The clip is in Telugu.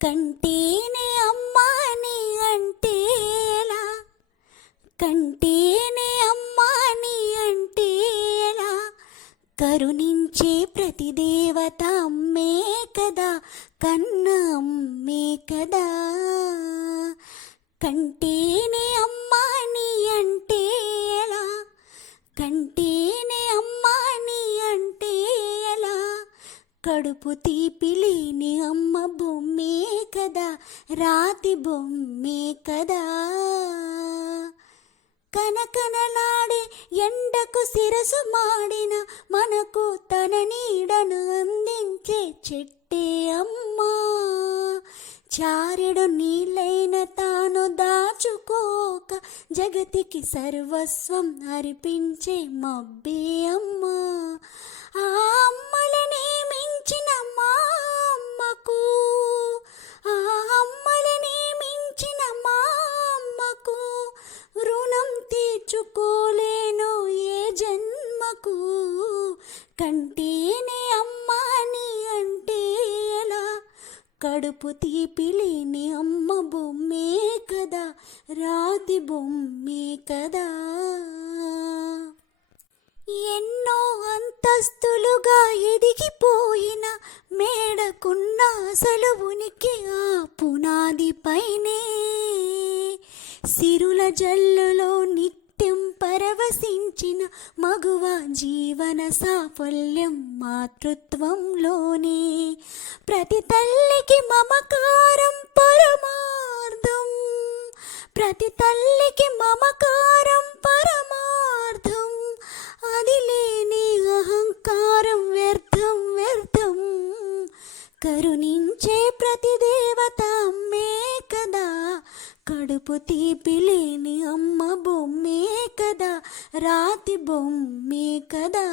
కంటేనే అమ్మాని అంటే ఎలా కంటేనే అమ్మాని అంటే ఎలా కరుణించే ప్రతి దేవత అమ్మే కదా కన్న అమ్మే కదా? కంటేనే కడుపు తీపిలేని అమ్మ బొమ్మే కదా రాతి బొమ్మే కదా. కనకనలాడే ఎండకు శిరసు మాడిన మనకు తన నీడను అందించే చెట్టే అమ్మా. చారెడు నీళ్ళైన తాను దాచుకోక జగతికి సర్వస్వం అర్పించే మబ్బే అమ్మా. ఆ అమ్మలని తీర్చుకోలేను ఏ జన్మకు. కంటేనే అమ్మాని అంటే ఎలా? కడుపు తీపి లేని అమ్మ బొమ్మే కదా రాతి బొమ్మే కదా. ఎన్నో అంతస్తులుగా ఎదిగిపోయిన మేడకున్న అసలు ఉనికి ఆ పునాది పైనే. సిరుల జల్లులో నిత్య పరవశించిన మగువ జీవన సాఫల్యం మాతృత్వంలోనే. ప్రతి తల్లికి మమకారం పరమార్థం. ప్రతి తల్లికి మమకారం పరమార్థం. అది లేని అహంకారం వ్యర్థం వ్యర్థం. కరుణించే ప్రతి దేవత అమ్మే కడుపు తీపి లేని అమ్మ బొమ్మే కదా రాతి బొమ్మే కదా.